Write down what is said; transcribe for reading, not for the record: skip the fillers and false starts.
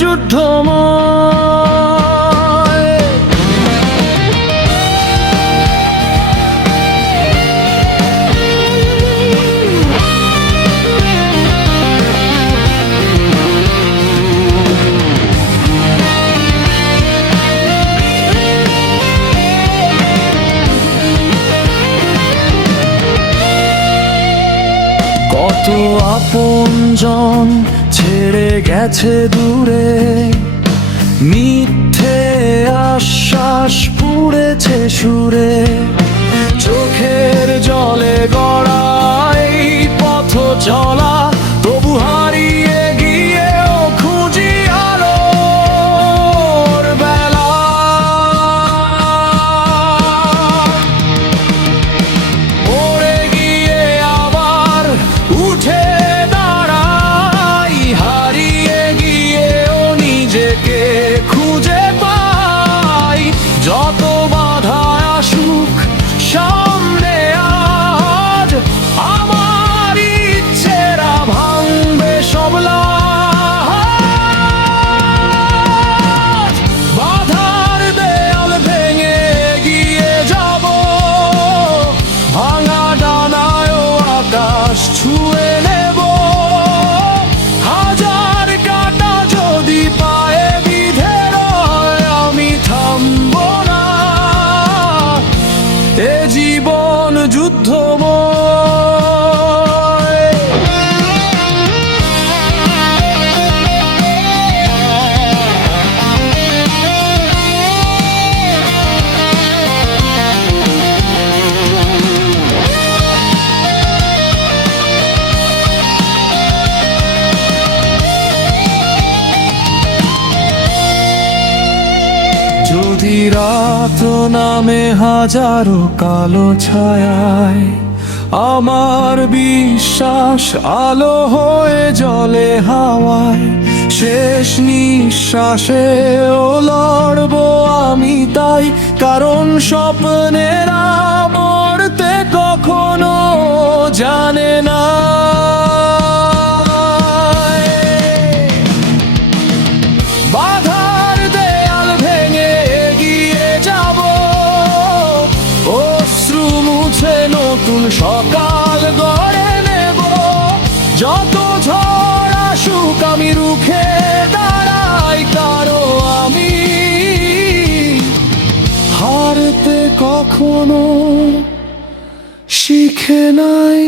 যুদ্ধময়। কত আপনজন ছেড়ে গেছে দূরে, মিথ্যে আশ্বাস পুড়েছে সুরে, চোখের জলে গড়াই পথ চলা, তবু হারিয়ে গিয়েও খুঁজি আলোর বেলা। পড়ে গিয়ে আবার উঠে দাঁড়াই, হারিয়ে গিয়েও নিজেকে খুঁজে পাই। যত বাধা আসুক সামনে আজ, আমার ইচ্ছেরা ভাঙবে সব লাজ। বাধার দেয়াল ভেঙে এগিয়ে যাব, ভাঙা ডানায়ও আকাশ ছুঁয়ে নেব। হাজার কাঁটা যদি পায়ে বিঁধে রয়, আমি থামব না, এ জীবন যুদ্ধময়। যদি রাত নামে হাজারো কালো ছায়ায়, আমার বিশ্বাস আলো হয়ে জ্বলে হাওয়ায়। শেষ নিঃশ্বাসেও লড়বো আমি তাই, কারণ স্বপ্নেরা মরতে কখনো জানে না। বাধার দেয়াল ভেঙে এগিয়ে যাব, অশ্রু মুছে নতুন সকাল গড়ে নেব। যত ঝড় আসুক আমি রুখে দাঁড়াই, কারো আমি হারতে কখনো শিখে নাই।